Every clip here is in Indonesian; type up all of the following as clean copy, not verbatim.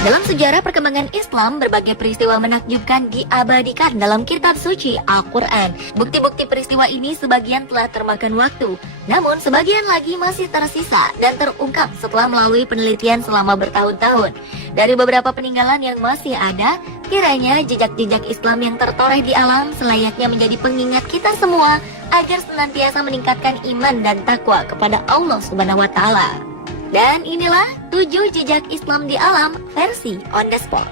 Dalam sejarah perkembangan Islam, berbagai peristiwa menakjubkan diabadikan dalam kitab suci Al-Quran. Bukti-bukti peristiwa ini sebagian telah termakan waktu, namun sebagian lagi masih tersisa dan terungkap setelah melalui penelitian selama bertahun-tahun. Dari beberapa peninggalan yang masih ada, kiranya jejak-jejak Islam yang tertoreh di alam selayaknya menjadi pengingat kita semua agar senantiasa meningkatkan iman dan takwa kepada Allah Subhanahu wa Ta'ala. Dan inilah 7 jejak Islam di alam versi on the spot.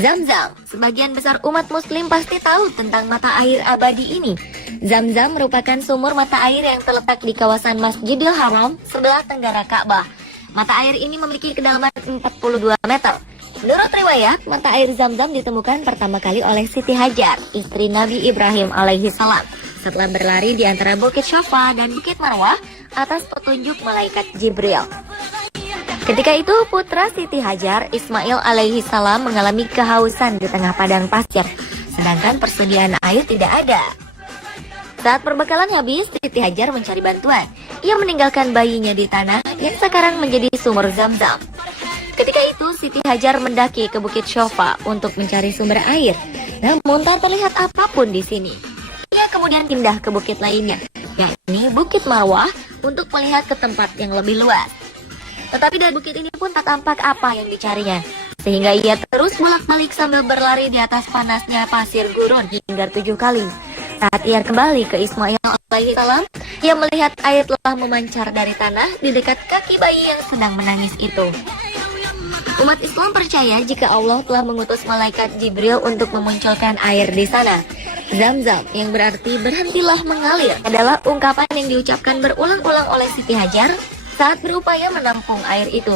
Zam-Zam. Sebagian besar umat muslim pasti tahu tentang mata air abadi ini. Zam-Zam merupakan sumur mata air yang terletak di kawasan Masjidil Haram sebelah tenggara Ka'bah. Mata air ini memiliki kedalaman 42 meter. Menurut riwayat, mata air Zam-Zam ditemukan pertama kali oleh Siti Hajar, istri Nabi Ibrahim alaihi salam, setelah berlari di antara Bukit Syafa dan Bukit Marwah atas petunjuk malaikat Jibril. Ketika itu, putra Siti Hajar, Ismail alaihi salam, mengalami kehausan di tengah padang pasir, sedangkan persediaan air tidak ada. Saat perbekalan habis, Siti Hajar mencari bantuan. Ia meninggalkan bayinya di tanah yang sekarang menjadi sumur Zam-Zam. Ketika itu, Siti Hajar mendaki ke Bukit Syafa untuk mencari sumber air. Namun tak terlihat apapun di sini. Ia kemudian pindah ke bukit lainnya, yakni Bukit Marwah, untuk melihat ke tempat yang lebih luas. Tetapi dari bukit ini pun tak tampak apa yang dicarinya, sehingga ia terus bolak-balik sambil berlari di atas panasnya pasir gurun hingga 7 kali. Saat ia kembali ke Ismail alaihi salam, ia melihat air telah memancar dari tanah di dekat kaki bayi yang sedang menangis itu. Umat Islam percaya jika Allah telah mengutus malaikat Jibril untuk memunculkan air di sana. Zam-Zam, yang berarti berhentilah mengalir, adalah ungkapan yang diucapkan berulang-ulang oleh Siti Hajar saat berupaya menampung air itu.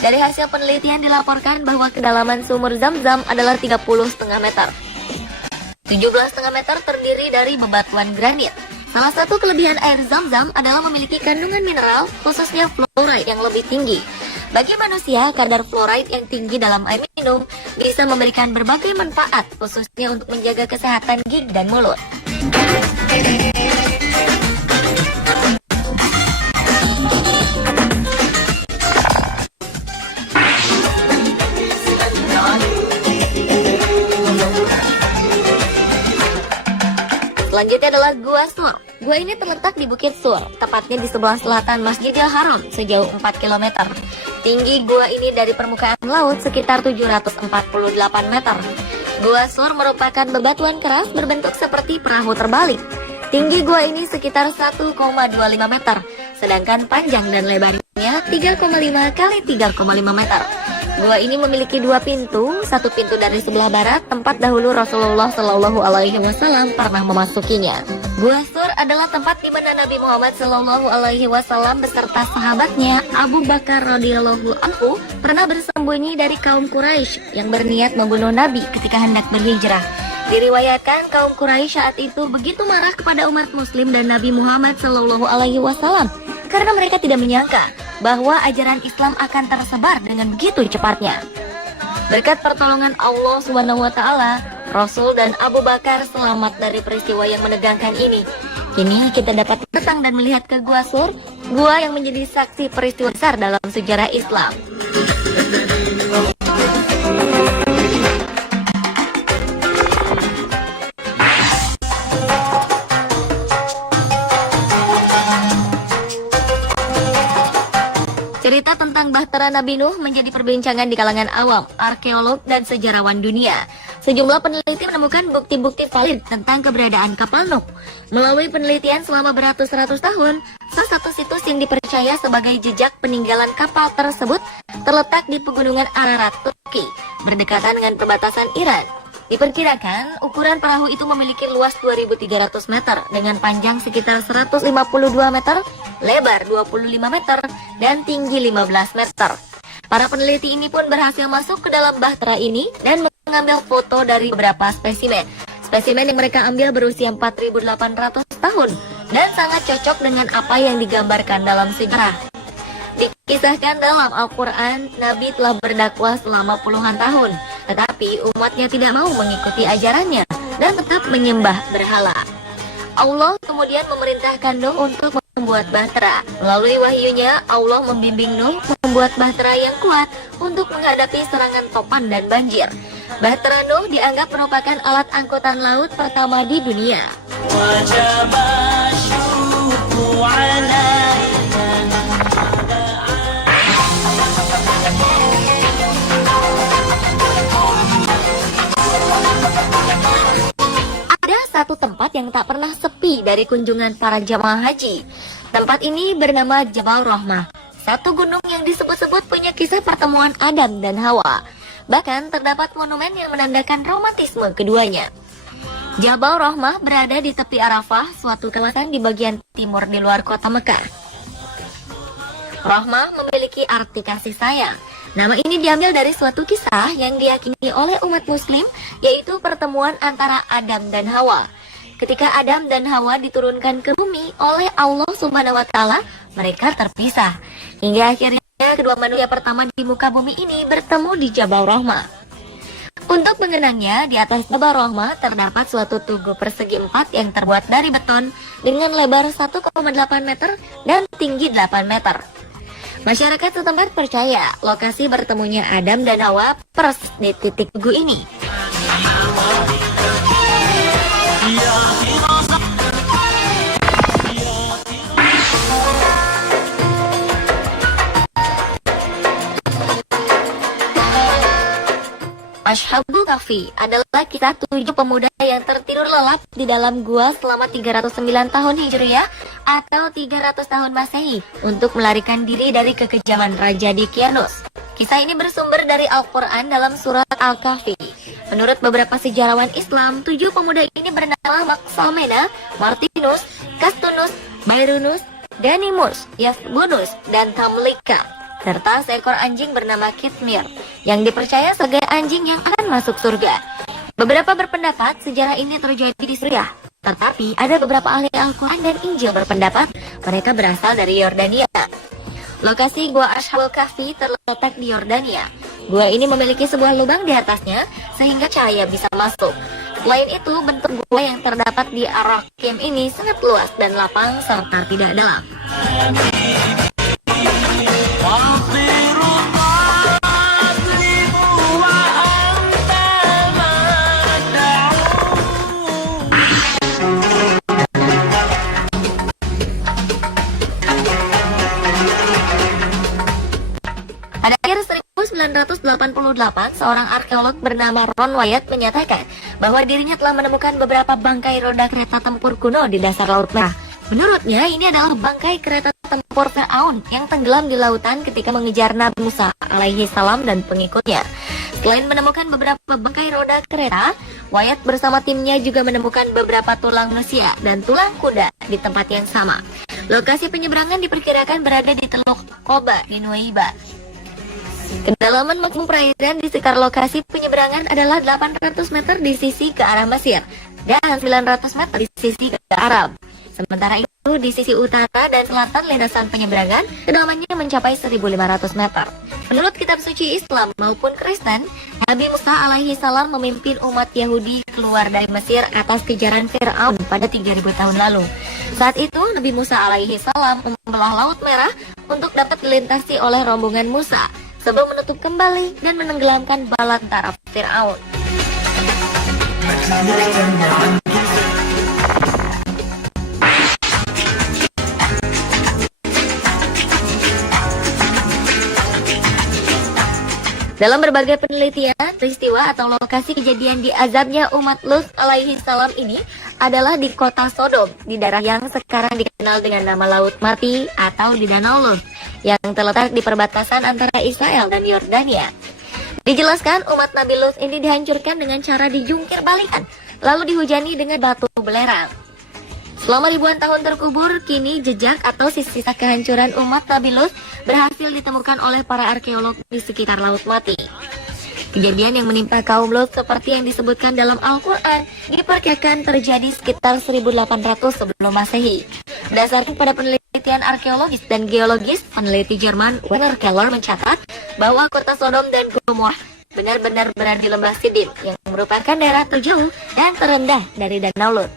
Dari hasil penelitian dilaporkan bahwa kedalaman sumur Zam-Zam adalah 30,5 meter. 17,5 meter terdiri dari bebatuan granit. Salah satu kelebihan air Zam-Zam adalah memiliki kandungan mineral, khususnya fluoride yang lebih tinggi. Bagi manusia, kadar fluoride yang tinggi dalam air minum bisa memberikan berbagai manfaat, khususnya untuk menjaga kesehatan gigi dan mulut. Selanjutnya adalah Gua Sur. Gua ini terletak di Bukit Sur, tepatnya di sebelah selatan Masjidil Haram sejauh 4 km. Tinggi gua ini dari permukaan laut sekitar 748 meter. Gua Sur merupakan bebatuan keras berbentuk seperti perahu terbalik. Tinggi gua ini sekitar 1,25 meter, sedangkan panjang dan lebarnya 3,5 kali 3,5 meter. Gua ini memiliki 2 pintu, satu pintu dari sebelah barat tempat dahulu Rasulullah Shallallahu Alaihi Wasallam pernah memasukinya. Gua Sur adalah tempat di mana Nabi Muhammad Shallallahu Alaihi Wasallam beserta sahabatnya Abu Bakar radhiyallahu anhu pernah bersembunyi dari kaum Quraisy yang berniat membunuh Nabi ketika hendak berhijrah. Diriwayatkan kaum Quraisy saat itu begitu marah kepada umat Muslim dan Nabi Muhammad Shallallahu Alaihi Wasallam karena mereka tidak menyangka bahwa ajaran Islam akan tersebar dengan begitu cepatnya. Berkat pertolongan Allah Subhanahu wa Ta'ala, Rasul dan Abu Bakar selamat dari peristiwa yang menegangkan ini. Kini kita dapat datang dan melihat ke Gua Sur, gua yang menjadi saksi peristiwa besar dalam sejarah Islam. Cerita tentang Bahtera Nabi Nuh menjadi perbincangan di kalangan awam, arkeolog, dan sejarawan dunia. Sejumlah peneliti menemukan bukti-bukti valid tentang keberadaan kapal Nuh. Melalui penelitian selama beratus-ratus tahun, salah satu situs yang dipercaya sebagai jejak peninggalan kapal tersebut terletak di pegunungan Ararat, Turki, berdekatan dengan perbatasan Iran. Diperkirakan, ukuran perahu itu memiliki luas 2.300 meter dengan panjang sekitar 152 meter, lebar 25 meter, dan tinggi 15 meter. Para peneliti ini pun berhasil masuk ke dalam bahtera ini dan mengambil foto dari beberapa spesimen. Spesimen yang mereka ambil berusia 4.800 tahun dan sangat cocok dengan apa yang digambarkan dalam sejarah. Dikisahkan dalam Al-Quran, Nabi telah berdakwah selama puluhan tahun, tetapi umatnya tidak mau mengikuti ajarannya dan tetap menyembah berhala. Allah kemudian memerintahkan Nuh untuk membuat bahtera. Melalui wahyunya, Allah membimbing Nuh membuat bahtera yang kuat untuk menghadapi serangan topan dan banjir. Bahtera Nuh dianggap merupakan alat angkutan laut pertama di dunia. Satu tempat yang tak pernah sepi dari kunjungan para jamaah haji. Tempat ini bernama Jabal Rahmah, satu gunung yang disebut-sebut punya kisah pertemuan Adam dan Hawa. Bahkan terdapat monumen yang menandakan romantisme keduanya. Jabal Rahmah berada di tepi Arafah, suatu kawasan di bagian timur di luar kota Mekah. Rahmah memiliki arti kasih sayang. Nama ini diambil dari suatu kisah yang diyakini oleh umat muslim, yaitu pertemuan antara Adam dan Hawa. Ketika Adam dan Hawa diturunkan ke bumi oleh Allah Subhanahu wa Ta'ala, mereka terpisah. Hingga akhirnya kedua manusia pertama di muka bumi ini bertemu di Jabal Rahmah. Untuk mengenangnya, di atas Jabal Rahmah terdapat suatu tugu persegi 4 yang terbuat dari beton dengan lebar 1,8 meter dan tinggi 8 meter. Masyarakat setempat percaya lokasi bertemunya Adam dan Hawa persis di titik tugu ini. Ashabul Kahfi adalah kisah 7 pemuda yang tertidur lelap di dalam gua selama 309 tahun Hijriah atau 300 tahun Masehi untuk melarikan diri dari kekejaman Raja Dicyanus. Kisah ini bersumber dari Al-Quran dalam surat Al-Kahfi. Menurut beberapa sejarawan Islam, 7 pemuda ini bernama Maksalmena, Martinus, Castunus, Bairunus, Ganimus, Yasbunus, dan Tamlika, serta seekor anjing bernama Kitmir yang dipercaya sebagai anjing yang akan masuk surga. Beberapa berpendapat sejarah ini terjadi di Suriah, tetapi ada beberapa ahli Al-Quran dan Injil berpendapat mereka berasal dari Yordania. Lokasi Gua Ashabul Kahfi terletak di Yordania. Gua ini memiliki sebuah lubang di atasnya sehingga cahaya bisa masuk. Selain itu, bentuk gua yang terdapat di Ar-Rakim ini sangat luas dan lapang serta tidak dalam. Pada akhir 1988, seorang arkeolog bernama Ron Wyatt menyatakan bahwa dirinya telah menemukan beberapa bangkai roda kereta tempur kuno di dasar Laut Merah. Menurutnya, ini adalah bangkai kereta tempur Fir'aun yang tenggelam di lautan ketika mengejar Nabi Musa alaihi salam dan pengikutnya. Selain menemukan beberapa bangkai roda kereta, Wyatt bersama timnya juga menemukan beberapa tulang manusia dan tulang kuda di tempat yang sama. Lokasi penyeberangan diperkirakan berada di Teluk Qoba di Nuweiba. Kedalaman maksimum perairan di sekitar lokasi penyeberangan adalah 800 meter di sisi ke arah Mesir dan 900 meter di sisi ke Arab. Sementara itu di sisi utara dan selatan lintasan penyeberangan kedalamannya mencapai 1.500 meter. Menurut kitab suci Islam maupun Kristen, Nabi Musa alaihi salam memimpin umat Yahudi keluar dari Mesir atas kejaran Fir'aun pada 3.000 tahun lalu. Saat itu Nabi Musa alaihi salam membelah Laut Merah untuk dapat dilintasi oleh rombongan Musa sebelum menutup kembali dan menenggelamkan bala tentara Fir'aun. Dalam berbagai penelitian, peristiwa atau lokasi kejadian di azabnya umat Lut alaihi salam ini adalah di kota Sodom, di daerah yang sekarang dikenal dengan nama Laut Mati atau di Danau Lut, yang terletak di perbatasan antara Israel dan Yordania. Dijelaskan umat Nabi Lut ini dihancurkan dengan cara dijungkir balikan, lalu dihujani dengan batu belerang. Selama ribuan tahun terkubur, kini jejak atau sisa kehancuran umat Nabi Lut berhasil ditemukan oleh para arkeolog di sekitar Laut Mati. Kejadian yang menimpa kaum Lut seperti yang disebutkan dalam Al-Quran diperkirakan terjadi sekitar 1800 sebelum Masehi. Berdasarkan pada penelitian arkeologis dan geologis, peneliti Jerman Werner Keller mencatat bahwa kota Sodom dan Gomorrah benar-benar berada di lembah Siddim yang merupakan daerah terjauh dan terendah dari Danau Lut.